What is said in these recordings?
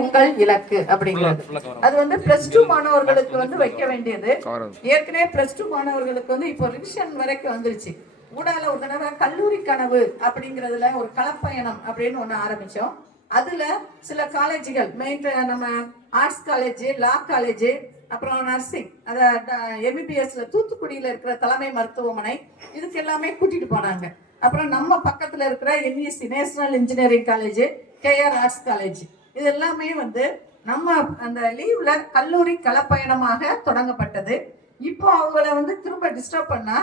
உங்கள் இலக்கு அப்படிங்கிறது. அது வந்து +2 மாணவர்களுக்கு வந்து வைக்க வேண்டியது. ஏற்கனவே +2 மாணவர்களுக்கு வந்து இப்போ ரிவிஷன் வரைக்கும் வந்துருச்சு. ஊடால ஒரு தடவை கல்லூரி கனவு அப்படிங்கிறதுல ஒரு களப்பயணம் அப்படின்னு ஒண்ணு ஆரம்பிச்சோம். அதுல சில காலேஜுகள் நம்ம ஆர்ட்ஸ் காலேஜ், லா காலேஜ், அப்புறம் நர்சிங், எம்பிபிஎஸ்ல தூத்துக்குடியில இருக்கிற தலைமை மருத்துவமனை, இதுக்கு எல்லாமே கூட்டிட்டு போனாங்க. அப்புறம் நம்ம பக்கத்துல இருக்கிற NEC national engineering college, KR arts college, இது எல்லாமே வந்து நம்ம அந்த லீவ்ல கல்லூரி களப்பயணமாக தொடங்கப்பட்டது. இப்போ அவங்கள வந்து திரும்ப டிஸ்டர்ப் பண்ணா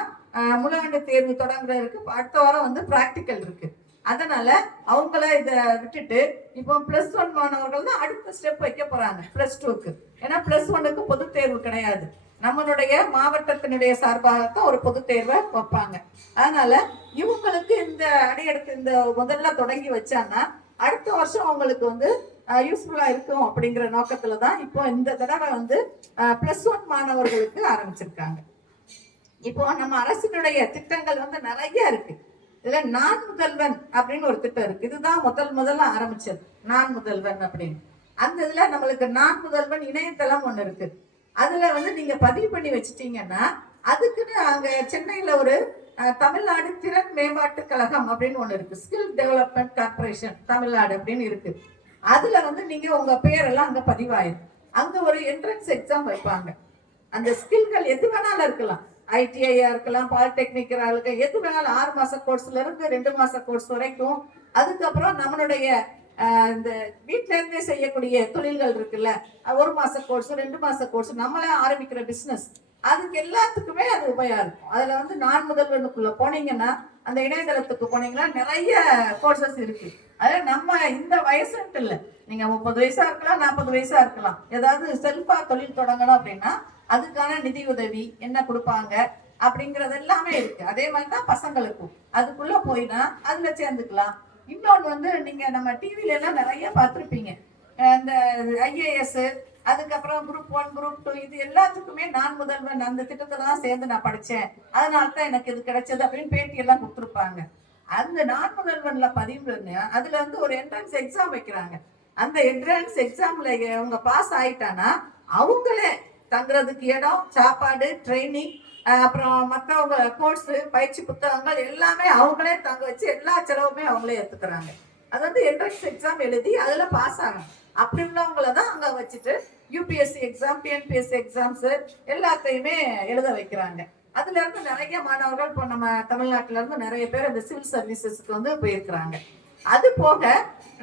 முழாண்டு தேர்வு தொடங்குறதுக்கு அடுத்த வாரம் வந்து பிராக்டிக்கல் இருக்கு. அதனால அவங்கள இதை விட்டுட்டு இப்போ +1 மாணவர்கள் தான் அடுத்த ஸ்டெப் வைக்க போறாங்க +2க்கு. ஏன்னா +1க்கு பொது தேர்வு கிடையாது, நம்மளுடைய மாவட்டத்தினுடைய சார்பாகத்தான் ஒரு பொது தேர்வை வைப்பாங்க. அதனால இவங்களுக்கு இந்த அடியெடுத்து இந்த முதல்ல தொடங்கி வச்சாங்கன்னா அடுத்த வருஷம் அவங்களுக்கு வந்து யூஸ்ஃபுல்லா இருக்கும் அப்படிங்கிற நோக்கத்துல தான் இப்போ இந்த தடவை வந்து +1 மாணவர்களுக்கு ஆரம்பிச்சிருக்காங்க. இப்போ நம்ம அரசினுடைய திட்டங்கள் வந்து நிறைய இருக்கு. இதுல நான் முதல்வன் அப்படின்னு ஒரு திட்டம் இருக்கு. இதுதான் முதல்ல ஆரம்பிச்சது, நான் முதல்வன் அப்படின்னு. அந்த இதுல நம்மளுக்கு நான் முதல்வன் இணையதளம் ஒண்ணு இருக்கு. அதுல வந்து நீங்க பதிவு பண்ணி வச்சுட்டீங்கன்னா அதுக்குன்னு அங்க சென்னையில ஒரு தமிழ்நாடு திறன் மேம்பாட்டு கழகம் அப்படின்னு ஒண்ணு இருக்கு. ஸ்கில் டெவலப்மெண்ட் கார்பரேஷன் தமிழ்நாடு அப்படின்னு இருக்கு. அதுல வந்து நீங்க உங்க பேரெல்லாம் அங்க பதிவாயிரும். அங்க ஒரு என்ட்ரன்ஸ் எக்ஸாம் வைப்பாங்க. அந்த ஸ்கில்கள் எது வேணாலும் இருக்கலாம், ITIயா இருக்கலாம், பாலிடெக்னிக்கா இருக்கலாம், எது வேணாலும் 6 மாச கோர்ஸ்ல இருந்து 2 மாச கோர்ஸ் வரைக்கும். அதுக்கப்புறம் நம்மளுடைய இந்த வீட்டுல இருந்தே செய்யக்கூடிய தொழில்கள் இருக்குல்ல, 1 மாச கோர்ஸ், 2 மாச கோர்ஸ், நம்மளே ஆரம்பிக்கிற பிசினஸ், அதுக்கு எல்லாத்துக்குமே அது உபயோகம் இருக்கும். அதுல வந்து நான் முதல்வனுக்குள்ள போனீங்கன்னா, அந்த இணையதளத்துக்கு போனீங்கன்னா நிறைய கோர்சஸ் இருக்கு. அது நம்ம இந்த வயசுன்ட்டு இல்லை, நீங்க 30 வயசா இருக்கலாம், 40 வயசா இருக்கலாம், ஏதாவது செல்ஃபா தொழில் தொடங்கணும் அப்படின்னா அதுக்கான நிதி உதவி என்ன கொடுப்பாங்க அப்படிங்கறது எல்லாமே இருக்கு. அதே மாதிரிதான் பசங்களுக்கும் அதுக்குள்ள போயினா அதுல சேர்ந்துக்கலாம். இன்னொன்று வந்து நீங்க நம்ம டிவில எல்லாம் நிறைய பார்த்துருப்பீங்க, இந்த IAS, அதுக்கப்புறம் குரூப் 1, குரூப் 2, இது எல்லாத்துக்குமே நான் முதல்வன் அந்த திட்டத்தை தான் சேர்ந்து நான் படித்தேன், அதனால தான் எனக்கு இது கிடைச்சது அப்படின்னு பேட்டி எல்லாம் கொடுத்துருப்பாங்க. அந்த நான் முதல்வன்ல பதிவு பண்ணி அதுல வந்து ஒரு என்ட்ரன்ஸ் எக்ஸாம் வைக்கிறாங்க. அந்த என்ட்ரன்ஸ் எக்ஸாம்ல அவங்க பாஸ் ஆயிட்டானா அவங்களே தங்குறதுக்கு இடம், சாப்பாடு, ட்ரைனிங், அப்புறம் மற்றவங்க கோர்ஸ், பயிற்சி புத்தகங்கள் எல்லாமே அவங்களே தங்க வச்சு எல்லா செலவுமே அவங்களே ஏற்றுக்கிறாங்க. அது வந்து என்ட்ரன்ஸ் எக்ஸாம் எழுதி அதில் பாஸ் ஆகணும். அப்படி உள்ளவங்கள தான் அங்கே வச்சுட்டு UPSC எக்ஸாம், TNPSC எக்ஸாம்ஸ் எல்லாத்தையுமே எழுத வைக்கிறாங்க. அதுல இருந்து நிறைய மாணவர்கள் இப்போ நம்ம தமிழ்நாட்டில இருந்து நிறைய பேர் இந்த சிவில் சர்வீசஸ்க்கு வந்து போயிருக்கிறாங்க. அது போக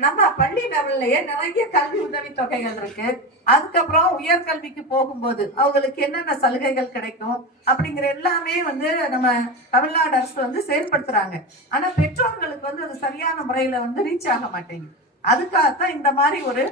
நம்ம பள்ளி லெவல்லையே நிறைய கல்வி உதவி தொகைகள் இருக்கு. அதுக்கப்புறம் உயர்கல்விக்கு போகும்போது அவங்களுக்கு என்னென்ன சலுகைகள் கிடைக்கும் அப்படிங்கிற எல்லாமே வந்து நம்ம தமிழ்நாடு அரசு வந்து செயல்படுத்துறாங்க. ஆனா பெற்றோர்களுக்கு வந்து அது சரியான முறையில வந்து ரீச் ஆக மாட்டேங்குது. அதுக்காகத்தான் இந்த மாதிரி ஒரு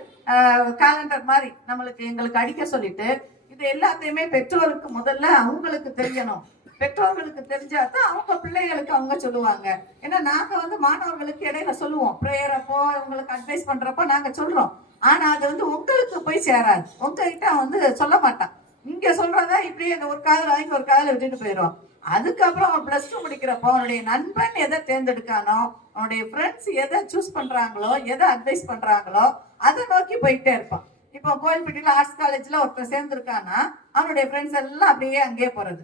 கேலண்டர் மாதிரி எங்களுக்கு அடிக்க சொல்லிட்டு இது எல்லாத்தையுமே பெற்றோருக்கு முதல்ல அவங்களுக்கு தெரியணும். பெற்றோர்களுக்கு தெரிஞ்சாதான் அவங்க பிள்ளைகளுக்கு அவங்க சொல்லுவாங்க. ஏன்னா நாங்க வந்து மாணவர்களுக்கு இடையில சொல்லுவோம், ப்ரேயர் அப்போ உங்களுக்கு அட்வைஸ் பண்றப்போ நாங்க சொல்றோம். ஆனா அது வந்து உங்களுக்கு போய் சேராது, உங்ககிட்ட வந்து சொல்ல மாட்டான். இங்க சொல்றதா இப்படியே இந்த ஒரு காதல வாங்கி ஒரு காதல விட்டுட்டு போயிடும். அதுக்கப்புறம் அவன் +2 முடிக்கிறப்போ அவனுடைய நண்பன் எதை தேர்ந்தெடுக்கானோ, அவனுடைய ஃப்ரெண்ட்ஸ் எதை சூஸ் பண்றாங்களோ, எதை அட்வைஸ் பண்றாங்களோ அதை நோக்கி போயிட்டே இருப்பான். இப்போ கோயில்பட்டியில ஆர்ட்ஸ் காலேஜ்ல ஒருத்தர் சேர்ந்திருக்கான்னா அவனுடைய ஃப்ரெண்ட்ஸ் எல்லாம் அப்படியே அங்கேயே போறது.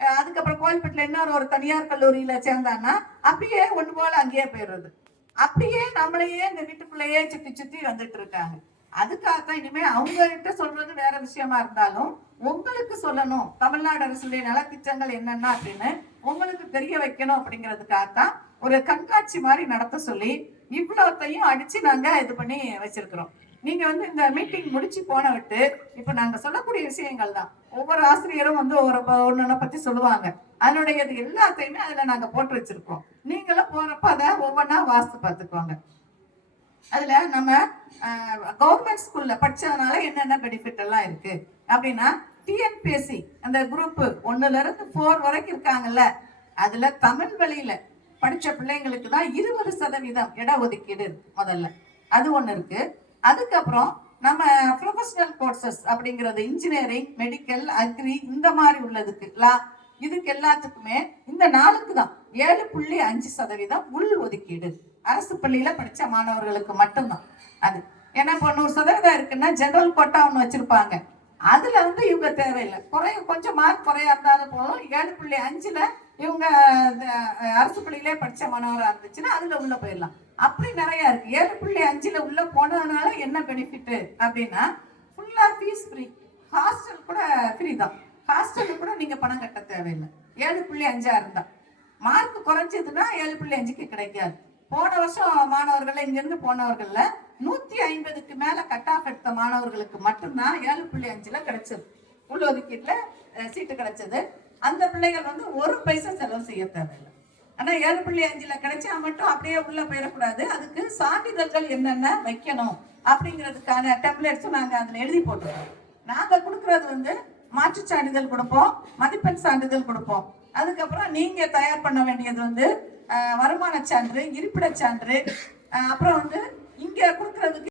அதுக்கப்புறம் கோயில்பட்டியில இன்னொரு தனியார் கல்லூரியில சேர்ந்தான்னா அப்படியே ஒன்று போல அங்கேயே போயிடுறது. அப்படியே நம்மளையே இந்த வீட்டுக்குள்ளேயே சுத்தி சுத்தி வந்துட்டு இருக்காங்க. அதுக்காகத்தான் இனிமே அவங்க கிட்ட சொல்றது வேற விஷயமா இருந்தாலும் உங்களுக்கு சொல்லணும், தமிழ்நாடு அரசுடைய நலத்திட்டங்கள் என்னென்ன அப்படின்னு உங்களுக்கு தெரிய வைக்கணும் அப்படிங்கிறதுக்காகத்தான் ஒரு கண்காட்சி மாதிரி நடத்த சொல்லி இவ்வளோத்தையும் அடிச்சு நாங்க இது பண்ணி வச்சிருக்கிறோம். நீங்க வந்து இந்த மீட்டிங் முடிச்சு போன விட்டு இப்ப நாங்க சொல்லக்கூடிய விஷயங்கள் தான் ஒவ்வொரு ஆசிரியரும் வந்து ஒன்னொன்ன பத்தி சொல்லுவாங்க. அதனுடைய எல்லாத்தையுமே அதுல நாங்க போட்டு வச்சிருக்கோம். நீங்களும் போறப்ப அதை ஒவ்வொன்னா வாசித்து பார்த்துக்கோங்க. அதுல நம்ம கவர்மெண்ட் ஸ்கூல்ல படிச்சதுனால என்னென்ன பெனிஃபிட் எல்லாம் இருக்கு அப்படின்னா, TNPSC அந்த குரூப் 1ல இருந்து 4 வரைக்கும் இருக்காங்கல்ல, அதுல தமிழ் வழியில படிச்ச பிள்ளைங்களுக்கு தான் 20% இடஒதுக்கீடு முதல்ல, அது ஒண்ணு இருக்கு. அதுக்கப்புறம் நம்ம ப்ரொஃபஷனல் கோர்சஸ் அப்படிங்கிறது இன்ஜினியரிங், மெடிக்கல், அக்ரி, இந்த மாதிரி உள்ளதுக்கு இதுக்கு எல்லாத்துக்குமே இந்த 4க்கு தான் 7.5% உள் ஒதுக்கீடு அரசு பள்ளியில படிச்ச மாணவர்களுக்கு மட்டும்தான். அது ஏன்னா இப்போ 100% இருக்குன்னா ஜெனரல் கோட்டா ஒன்று வச்சிருப்பாங்க. அதுல வந்து இவங்க தேவையில்லை, கொஞ்சம் மார்க் குறையா இருந்தாலும் போதும். 7.5ல இவங்க அரசு பள்ளியிலே படிச்ச மாணவராக இருந்துச்சுன்னா அதுல உள்ள போயிடலாம். அப்படி நிறைய இருக்கு. 7.5ல உள்ள போனதுனால என்ன பெனிஃபிட் அப்படின்னா ஃபுல்லா ஃபீஸ் ஃப்ரீ, ஹாஸ்டல் கூட ஃப்ரீ தான். ஹாஸ்டலுக்கு கூட நீங்க பணம் கட்ட தேவையில்லை 7.5 இருந்தா. மார்க் குறைஞ்சதுன்னா 7.5க்கு கிடைக்காது. போன வருஷம் மாணவர்கள் இங்கிருந்து போனவர்கள்ல 150க்கு மேல கட் ஆஃப் எடுத்த மாணவர்களுக்கு மட்டும்தான் 7.5ல கிடைச்சது, உள்ளொதுக்கீட்டுல சீட்டு கிடைச்சது. அந்த பிள்ளைகள் வந்து ஒரு பைசா செலவு செய்ய தேவையில்லை. ஆனா 7.5ல கிடைச்சா மட்டும் அப்படியே உள்ள போயிடக்கூடாது. அதுக்கு சான்றிதழ்கள் என்னென்ன வைக்கணும் அப்படிங்கிறதுக்கான டெம்ப்ளேட்ஸும் நாங்க அதுல எழுதி போட்டுருக்கோம். நாங்க கொடுக்கறது வந்து மாற்றுச் சான்றிதழ் கொடுப்போம், மதிப்பெண் சான்றிதழ் கொடுப்போம். அதுக்கப்புறம் நீங்க தயார் பண்ண வேண்டியது வந்து வருமான சான்று, இருப்பிட சான்று, அப்புறம் வந்து இங்க கொடுக்கறதுக்கு